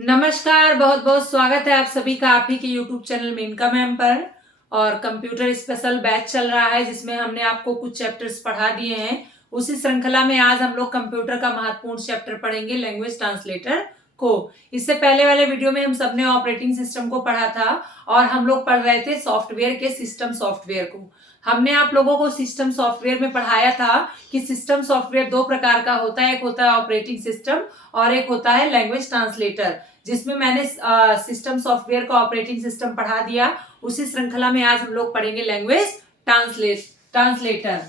नमस्कार, बहुत बहुत स्वागत है आप सभी का आप ही के YouTube चैनल मेनका मैम पर। और कंप्यूटर स्पेशल बैच चल रहा है जिसमें हमने आपको कुछ चैप्टर्स पढ़ा दिए हैं। उसी श्रृंखला में आज हम लोग कंप्यूटर का महत्वपूर्ण चैप्टर पढ़ेंगे, लैंग्वेज ट्रांसलेटर को। इससे पहले वाले वीडियो में हम सबने ऑपरेटिंग सिस्टम को पढ़ा था और हम लोग पढ़ रहे थे सॉफ्टवेयर के सिस्टम सॉफ्टवेयर को। हमने आप लोगों को सिस्टम सॉफ्टवेयर में पढ़ाया था कि सिस्टम सॉफ्टवेयर दो प्रकार का होता है, एक होता है ऑपरेटिंग सिस्टम और एक होता है लैंग्वेज ट्रांसलेटर, जिसमें मैंने सिस्टम सॉफ्टवेयर का ऑपरेटिंग सिस्टम पढ़ा दिया। उसी श्रृंखला में आज हम लोग पढ़ेंगे लैंग्वेज ट्रांसलेटर।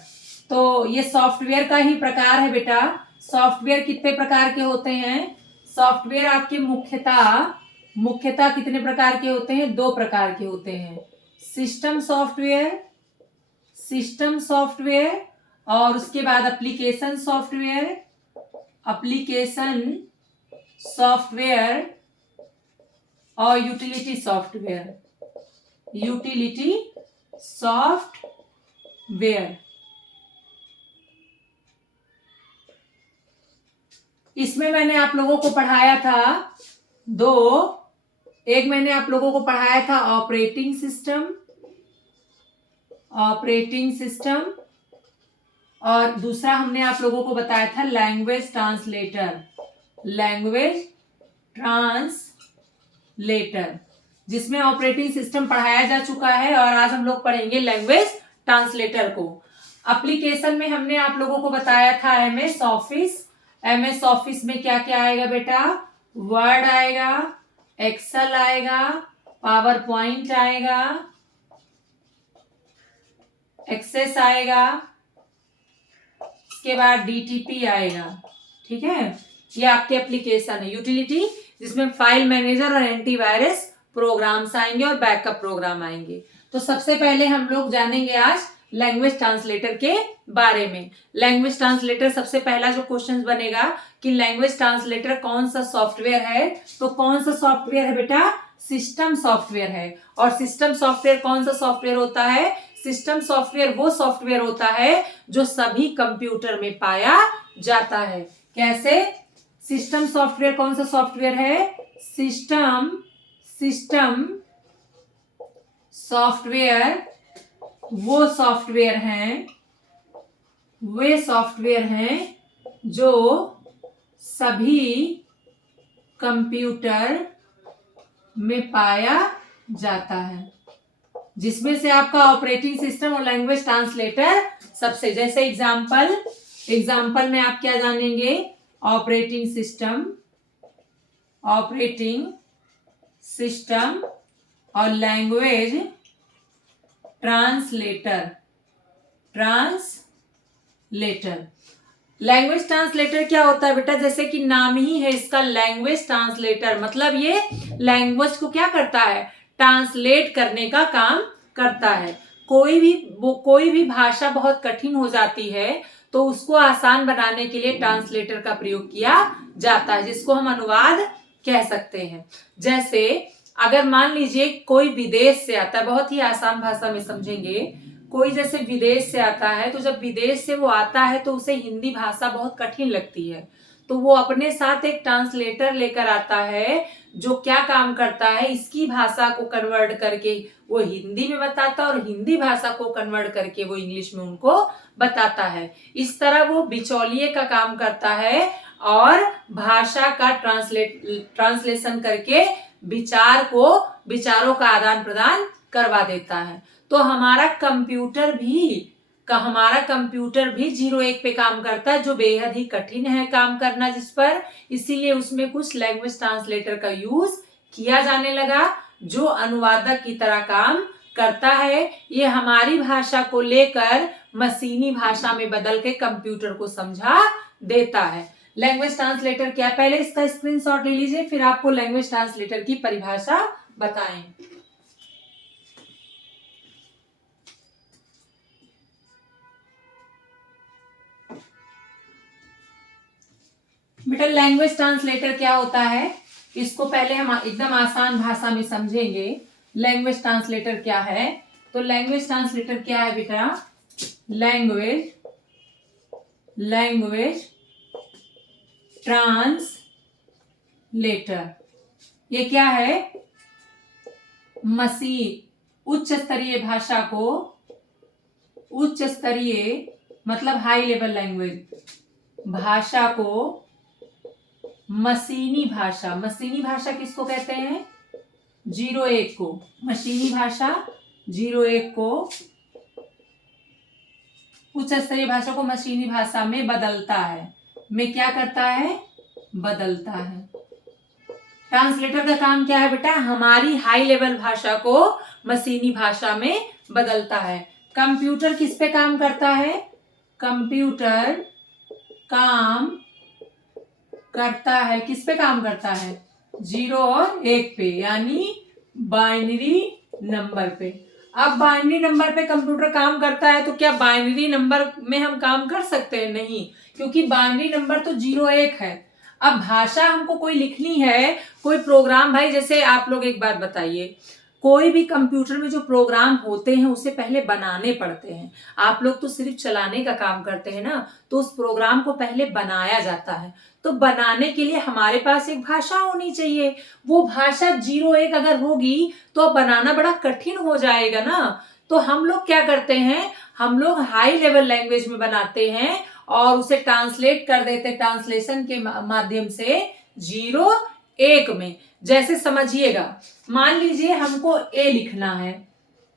तो ये सॉफ्टवेयर का ही प्रकार है बेटा। सॉफ्टवेयर कितने प्रकार के होते हैं? सॉफ्टवेयर आपके मुख्यतः कितने प्रकार के होते हैं? दो प्रकार के होते हैं, सिस्टम सॉफ्टवेयर और उसके बाद एप्लीकेशन सॉफ्टवेयर और यूटिलिटी सॉफ्टवेयर। इसमें मैंने आप लोगों को पढ़ाया था एक मैंने आप लोगों को पढ़ाया था ऑपरेटिंग सिस्टम और दूसरा हमने आप लोगों को बताया था लैंग्वेज ट्रांसलेटर, जिसमें ऑपरेटिंग सिस्टम पढ़ाया जा चुका है और आज हम लोग पढ़ेंगे लैंग्वेज ट्रांसलेटर को। एप्लीकेशन में हमने आप लोगों को बताया था एमएस ऑफिस में क्या क्या आएगा बेटा? वर्ड आएगा, एक्सेल आएगा, पावर पॉइंट आएगा, एक्सेस आएगा, इसके बाद डीटीपी आएगा। ठीक है, ये आपके एप्लीकेशन है। यूटिलिटी जिसमें फाइल मैनेजर और एंटीवायरस प्रोग्राम्स आएंगे और बैकअप प्रोग्राम आएंगे। तो सबसे पहले हम लोग जानेंगे आज लैंग्वेज ट्रांसलेटर के बारे में। लैंग्वेज ट्रांसलेटर, सबसे पहला जो क्वेश्चन बनेगा कि लैंग्वेज ट्रांसलेटर कौन सा सॉफ्टवेयर है? तो कौन सा सॉफ्टवेयर है बेटा? सिस्टम सॉफ्टवेयर है। और सिस्टम सॉफ्टवेयर कौन सा सॉफ्टवेयर होता है? सिस्टम सॉफ्टवेयर वो सॉफ्टवेयर होता है जो सभी कंप्यूटर में पाया जाता है। कैसे? सिस्टम सॉफ्टवेयर कौन सा सॉफ्टवेयर है? सिस्टम सॉफ्टवेयर वो सॉफ्टवेयर हैं जो सभी कंप्यूटर में पाया जाता है, जिसमें से आपका ऑपरेटिंग सिस्टम और लैंग्वेज ट्रांसलेटर सबसे, जैसे एग्जाम्पल में आप क्या जानेंगे? ऑपरेटिंग सिस्टम और लैंग्वेज ट्रांसलेटर। लैंग्वेज ट्रांसलेटर क्या होता है बेटा? जैसे कि नाम ही है इसका, लैंग्वेज ट्रांसलेटर, मतलब ये लैंग्वेज को क्या करता है? ट्रांसलेट करने का काम करता है। कोई भी भाषा बहुत कठिन हो जाती है तो उसको आसान बनाने के लिए ट्रांसलेटर का प्रयोग किया जाता है, जिसको हम अनुवाद कह सकते हैं। जैसे अगर मान लीजिए कोई विदेश से आता है, बहुत ही आसान भाषा में समझेंगे, कोई जैसे विदेश से आता है तो जब विदेश से वो आता है तो उसे हिंदी भाषा बहुत कठिन लगती है, तो वो अपने साथ एक ट्रांसलेटर लेकर आता है जो क्या काम करता है? इसकी भाषा को कन्वर्ट करके वो हिंदी में बताता है और हिंदी भाषा को कन्वर्ट करके वो इंग्लिश में उनको बताता है। इस तरह वो बिचौलिए का काम करता है और भाषा का ट्रांसलेशन करके विचारों का आदान प्रदान करवा देता है। तो हमारा कंप्यूटर भी 01 पे काम करता है, जो बेहद ही कठिन है काम करना जिस पर, इसीलिए उसमें कुछ लैंग्वेज ट्रांसलेटर का यूज किया जाने लगा जो अनुवादक की तरह काम करता है। ये हमारी भाषा को लेकर मशीनी भाषा में बदल के कंप्यूटर को समझा देता है। लैंग्वेज ट्रांसलेटर क्या? पहले इसका स्क्रीनशॉट ले लीजिए, फिर आपको लैंग्वेज ट्रांसलेटर की परिभाषा बताएं। बेटा लैंग्वेज ट्रांसलेटर क्या होता है, इसको पहले हम एकदम आसान भाषा में समझेंगे। लैंग्वेज ट्रांसलेटर क्या है? तो लैंग्वेज ट्रांसलेटर क्या है बेटा? लैंग्वेज ट्रांसलेटर ये क्या है, मशीन। उच्च स्तरीय भाषा को, उच्च स्तरीय मतलब हाई लेवल लैंग्वेज, भाषा को मशीनी भाषा। मशीनी भाषा किसको कहते हैं, 01 को। मशीनी भाषा 01 को, उच्च स्तरीय भाषा को मशीनी भाषा में बदलता है। में क्या करता है, बदलता है। ट्रांसलेटर का काम क्या है बेटा, हमारी हाई लेवल भाषा को मशीनी भाषा में बदलता है। कंप्यूटर किस पे काम करता है, कंप्यूटर काम करता है, किस पे काम करता है, 0 और 1 पे, यानी बाइनरी नंबर पे। अब बाइनरी नंबर पे कंप्यूटर काम करता है तो क्या बाइनरी नंबर में हम काम कर सकते हैं, नहीं, क्योंकि बाइनरी नंबर तो 0-1 है। अब भाषा हमको कोई लिखनी है, कोई प्रोग्राम, भाई जैसे आप लोग एक बात बताइए, कोई भी कंप्यूटर में जो प्रोग्राम होते हैं उसे पहले बनाने पड़ते हैं। आप लोग तो सिर्फ चलाने का काम करते हैं ना, तो उस प्रोग्राम को पहले बनाया जाता है। तो बनाने के लिए हमारे पास एक भाषा होनी चाहिए। वो भाषा 0-1 अगर होगी तो बनाना बड़ा कठिन हो जाएगा ना। तो हम लोग क्या करते हैं, हम लोग हाई लेवल लैंग्वेज में बनाते हैं और उसे ट्रांसलेट कर देते हैं ट्रांसलेशन के माध्यम से 0-1 में। जैसे समझिएगा, मान लीजिए हमको ए लिखना है,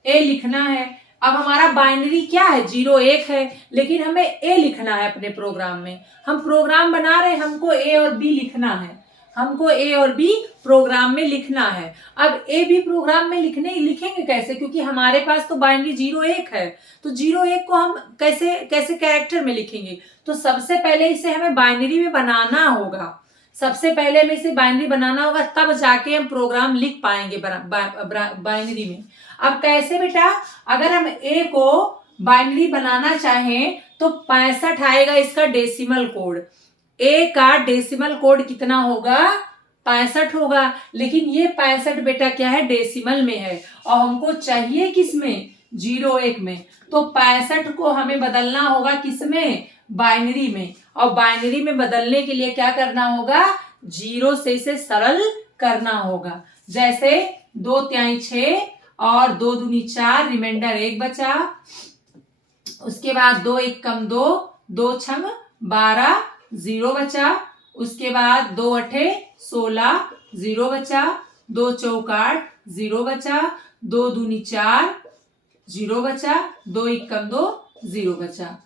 ए लिखना है। अब हमारा बाइनरी क्या है, 0-1 है, लेकिन हमें ए लिखना है अपने प्रोग्राम में। हम प्रोग्राम बना रहे हैं, हमको ए और बी लिखना है, हमको ए और बी प्रोग्राम में लिखना है। अब ए बी प्रोग्राम में लिखेंगे कैसे, क्योंकि हमारे पास तो बाइनरी 0-1 है। तो 0-1 को हम कैसे कैसे कैरेक्टर में लिखेंगे, तो सबसे पहले इसे हमें बाइनरी में बनाना होगा। सबसे पहले हमें इसे बाइनरी बनाना होगा, तब जाके हम प्रोग्राम लिख पाएंगे बाइनरी में। अब कैसे बेटा, अगर हम ए को बाइनरी बनाना चाहें तो 65 आएगा इसका डेसिमल कोड। ए का डेसिमल कोड कितना होगा, 65 होगा। लेकिन ये 65 बेटा क्या है, डेसिमल में है, और हमको चाहिए किसमें, 0-1 में। तो 65 को हमें बदलना होगा किसमें, बाइनरी में। और बाइनरी में बदलने के लिए क्या करना होगा, 0 से इसे सरल करना होगा। जैसे 2-3 6 और 2 दूनी 4, रिमाइंडर 1 बचा। उसके बाद 2 1 कम 2, 2 6 12, 0 बचा। उसके बाद 2 8 16, 0 बचा। 2 4 8, 0 बचा। 2 दूनी 4, 0 बचा। 2 1 कम 2, 0 बचा।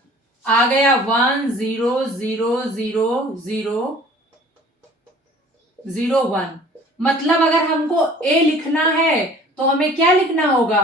आ गया 1 0 0 0 0 0 1। मतलब अगर हमको ए लिखना है तो हमें क्या लिखना होगा,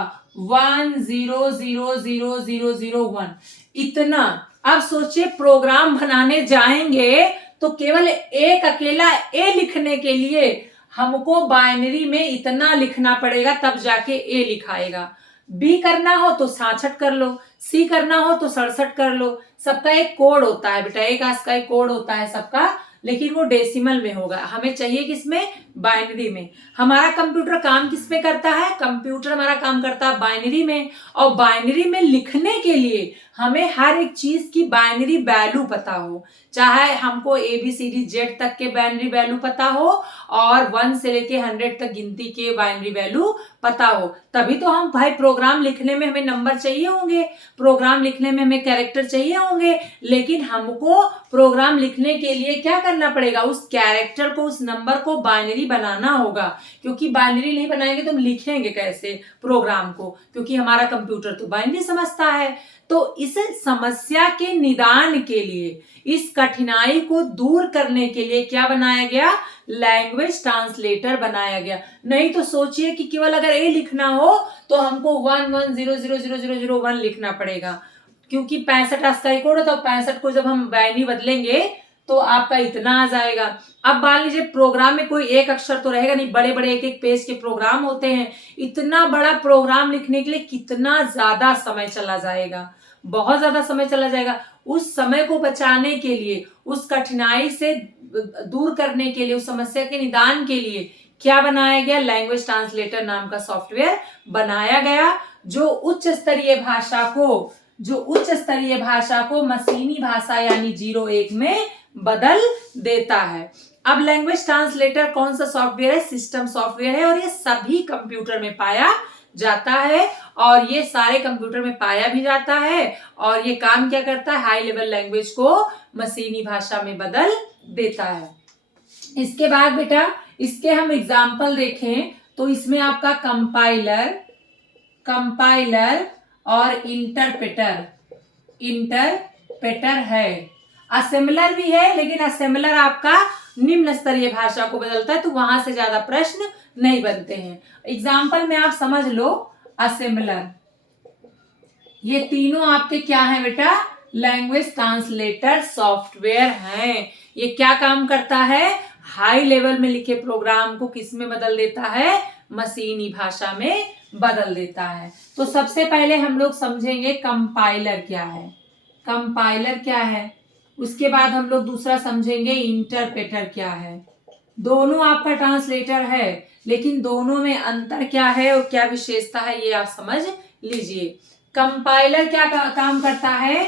1 0 0 0 0 0 1, इतना। अब सोचिए प्रोग्राम बनाने जाएंगे तो केवल एक अकेला ए लिखने के लिए हमको बाइनरी में इतना लिखना पड़ेगा, तब जाके ए लिखाएगा। बी करना हो तो 66 कर लो, सी करना हो तो 67 कर लो। सबका एक कोड होता है बेटा, एक आस का एक कोड होता है सबका, लेकिन वो डेसिमल में होगा। हमें चाहिए किसमें, बाइनरी में। हमारा कंप्यूटर काम किस पे करता है, कंप्यूटर हमारा काम करता है बाइनरी में। और बाइनरी में लिखने के लिए हमें हर एक चीज की बाइनरी वैल्यू पता हो, चाहे हमको ABCD Z तक के बाइनरी वैल्यू पता हो और 1 से लेके 100 तक गिनती के बाइनरी वैल्यू पता हो, तभी तो हम भाई प्रोग्राम लिखने में हमें नंबर चाहिए होंगे, प्रोग्राम लिखने में हमें कैरेक्टर चाहिए होंगे। लेकिन हमको प्रोग्राम लिखने के लिए क्या करना पड़ेगा, उस कैरेक्टर को, उस नंबर को बाइनरी बनाना होगा, क्योंकि बाइनरी नहीं बनाएंगे तो हम लिखेंगे कैसे प्रोग्राम को, क्योंकि हमारा कंप्यूटर तो बाइनरी समझता है। तो इस समस्या के निदान के लिए, इस कठिनाई को दूर करने के लिए क्या बनाया गया, लैंग्वेज ट्रांसलेटर बनाया गया। नहीं तो सोचिए कि केवल अगर ए लिखना हो तो हमको 1 1 0 0 0 0 0 1 लिखना पड़ेगा, क्योंकि 65 का कोड है। तो 65 को जब हम बाइनरी बदलेंगे तो आपका इतना आ जाएगा। अब मान लीजिए प्रोग्राम में कोई एक अक्षर तो रहेगा नहीं, बड़े बड़े एक एक पेज के प्रोग्राम होते हैं। इतना बड़ा प्रोग्राम लिखने के लिए कितना ज्यादा समय चला जाएगा, बहुत ज्यादा समय चला जाएगा। उस समय को बचाने के लिए, उस कठिनाई से दूर करने के लिए, उस समस्या के निदान के लिए क्या बनाया गया, लैंग्वेज ट्रांसलेटर नाम का सॉफ्टवेयर बनाया गया, जो उच्च स्तरीय भाषा को मशीनी भाषा यानी 0-1 में बदल देता है। अब लैंग्वेज ट्रांसलेटर कौन सा सॉफ्टवेयर है? सिस्टम सॉफ्टवेयर है और ये सभी कंप्यूटर में पाया जाता है और ये सारे कंप्यूटर में पाया भी जाता है और ये काम क्या करता है? हाई लेवल लैंग्वेज को मशीनी भाषा में बदल देता है। इसके बाद बेटा इसके हम एग्जाम्पल देखें तो इसमें आपका कंपाइलर और इंटरप्रेटर है। असेंबलर भी है, लेकिन असेंबलर आपका निम्न स्तरीय भाषा को बदलता है तो वहां से ज्यादा प्रश्न नहीं बनते हैं। एग्जाम्पल में आप समझ लो, असेंबलर, ये तीनों आपके क्या हैं बेटा? लैंग्वेज ट्रांसलेटर सॉफ्टवेयर हैं। ये क्या काम करता है? हाई लेवल में लिखे प्रोग्राम को किस में बदल देता है? मशीनी भाषा में बदल देता है। तो सबसे पहले हम लोग समझेंगे कंपाइलर क्या है। कंपाइलर क्या है, उसके बाद हम लोग दूसरा समझेंगे इंटरप्रेटर क्या है। दोनों आपका ट्रांसलेटर है, लेकिन दोनों में अंतर क्या है और क्या विशेषता है ये आप समझ लीजिए। कंपाइलर क्या काम करता है?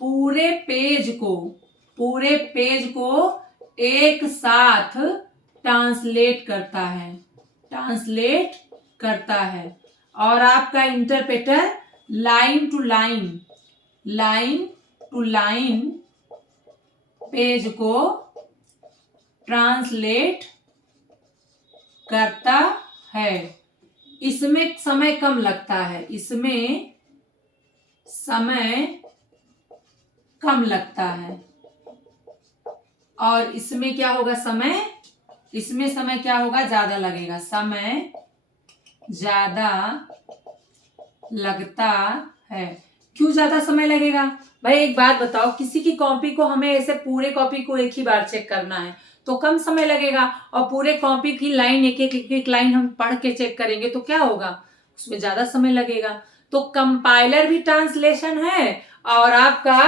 पूरे पेज को एक साथ ट्रांसलेट करता है और आपका interpreter line to line page को ट्रांसलेट करता है। इसमें समय कम लगता है, और इसमें क्या होगा? इसमें समय क्या होगा? ज्यादा लगेगा, समय ज्यादा लगता है। क्यों ज्यादा समय लगेगा? भाई एक बात बताओ, किसी की कॉपी को हमें ऐसे पूरे कॉपी को एक ही बार चेक करना है तो कम समय लगेगा, और पूरे कॉपी की लाइन एक लाइन हम पढ़ के चेक करेंगे तो क्या होगा? उसमें ज्यादा समय लगेगा। तो कंपाइलर भी ट्रांसलेशन है और आपका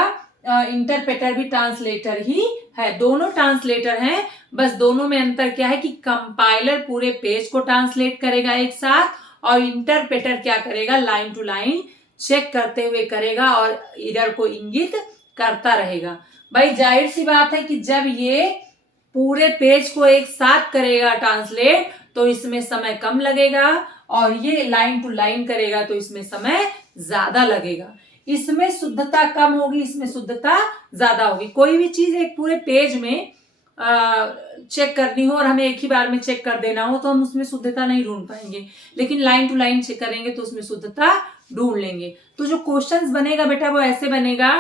इंटरप्रेटर भी ट्रांसलेटर ही है। दोनों ट्रांसलेटर हैं, बस दोनों में अंतर क्या है कि कंपाइलर पूरे पेज को ट्रांसलेट करेगा एक साथ और इंटरप्रेटर क्या करेगा? लाइन टू लाइन चेक करते हुए करेगा और इधर को इंगित करता रहेगा। भाई जाहिर सी बात है कि जब ये पूरे पेज को एक साथ करेगा ट्रांसलेट तो इसमें समय कम लगेगा, और ये लाइन टू लाइन करेगा तो इसमें समय ज्यादा लगेगा। इसमें शुद्धता कम होगी, इसमें शुद्धता ज्यादा होगी। कोई भी चीज एक पूरे पेज में चेक करनी हो और हमें एक ही बार में चेक कर देना हो तो हम उसमें शुद्धता नहीं ढूंढ पाएंगे, लेकिन लाइन टू लाइन चेक करेंगे तो उसमें शुद्धता ढूंढ लेंगे। तो जो क्वेश्चंस बनेगा बेटा वो ऐसे बनेगा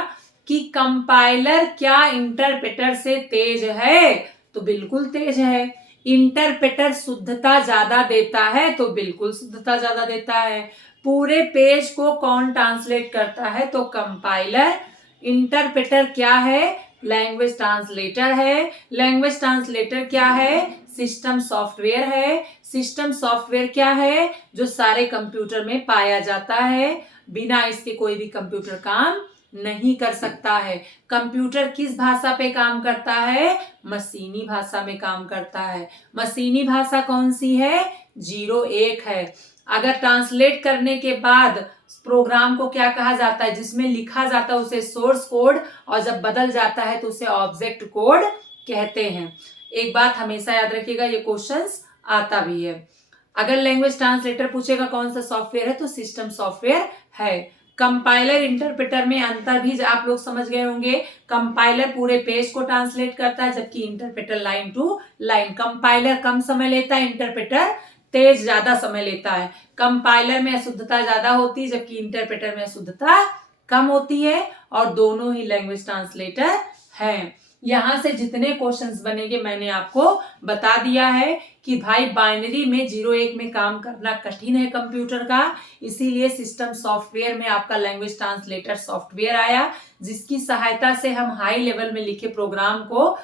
कि कंपाइलर क्या इंटरप्रेटर से तेज है? तो बिल्कुल तेज है। इंटरप्रेटर शुद्धता ज्यादा देता है? तो बिल्कुल शुद्धता ज्यादा देता है। पूरे पेज को कौन ट्रांसलेट करता है? तो कंपाइलर। इंटरप्रेटर क्या है? लैंग्वेज ट्रांसलेटर है। लैंग्वेज ट्रांसलेटर क्या है? सिस्टम सॉफ्टवेयर है। सिस्टम सॉफ्टवेयर क्या है? जो सारे कंप्यूटर में पाया जाता है, बिना इसके कोई भी कंप्यूटर काम नहीं कर सकता है। कंप्यूटर किस भाषा पे काम करता है? मशीनी भाषा में काम करता है। मशीनी भाषा कौन सी है? 01 है। अगर ट्रांसलेट करने के बाद प्रोग्राम को क्या कहा जाता है? जिसमें लिखा जाता है उसे सोर्स कोड, और जब बदल जाता है तो उसे ऑब्जेक्ट कोड कहते हैं। एक बात हमेशा याद रखिएगा, ये क्वेश्चंस आता भी है। अगर लैंग्वेज ट्रांसलेटर पूछेगा कौन सा सॉफ्टवेयर है तो सिस्टम सॉफ्टवेयर है। कंपाइलर इंटरप्रेटर में अंतर भी आप लोग समझ गए होंगे। कंपाइलर पूरे पेज को ट्रांसलेट करता है जबकि interpreter line to line. Compiler कम समय लेता है, इंटरप्रेटर तेज ज्यादा समय लेता है। कंपाइलर में अशुद्धता ज्यादा होती है जबकि इंटरप्रेटर में अशुद्धता कम होती है, और दोनों ही लैंग्वेज ट्रांसलेटर हैं। यहां से जितने क्वेश्चंस बनेंगे मैंने आपको बता दिया है कि भाई बाइनरी में 01 में काम करना कठिन है कंप्यूटर का, इसीलिए सिस्टम सॉफ्टवेयर में आपका लैंग्वेज ट्रांसलेटर सॉफ्टवेयर आया, जिसकी सहायता से हम हाई लेवल में लिखे प्रोग्राम को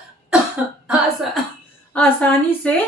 आसानी से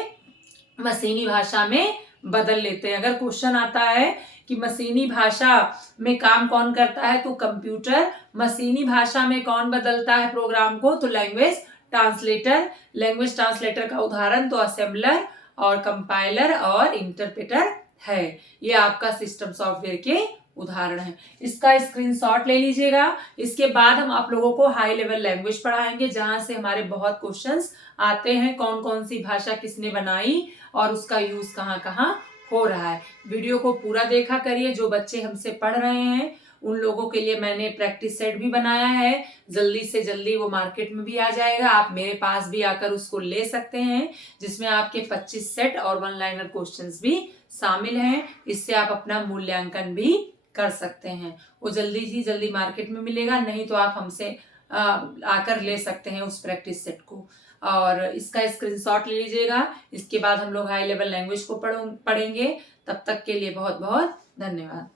मशीनी भाषा में बदल लेते हैं। अगर क्वेश्चन आता है कि मशीनी भाषा में काम कौन करता है तो कंप्यूटर, मशीनी भाषा में कौन बदलता है प्रोग्राम को तो लैंग्वेज ट्रांसलेटर। लैंग्वेज ट्रांसलेटर का उदाहरण तो असेंबलर और कंपाइलर और इंटरप्रेटर है। ये आपका सिस्टम सॉफ्टवेयर के उदाहरण है। इसका स्क्रीनशॉट ले लीजिएगा। इसके बाद हम आप लोगों को हाई लेवल लैंग्वेज पढ़ाएंगे, जहां से हमारे बहुत क्वेश्चंस आते हैं, कौन कौन सी भाषा किसने बनाई और उसका यूज कहाँ कहाँ हो रहा है। वीडियो को पूरा देखा करिए। जो बच्चे हमसे पढ़ रहे हैं उन लोगों के लिए मैंने प्रैक्टिस सेट भी बनाया है, जल्दी से जल्दी वो मार्केट में भी आ जाएगा, आप मेरे पास भी आकर उसको ले सकते हैं, जिसमें आपके 25 सेट और वन लाइनर क्वेश्चंस भी शामिल हैं। इससे आप अपना मूल्यांकन भी कर सकते हैं। वो जल्दी ही जल्दी मार्केट में मिलेगा, नहीं तो आप हमसे आकर ले सकते हैं उस प्रैक्टिस सेट को। और इसका स्क्रीनशॉट ले लीजिएगा। इसके बाद हम लोग हाई लेवल लैंग्वेज को पढ़ेंगे। तब तक के लिए बहुत बहुत धन्यवाद।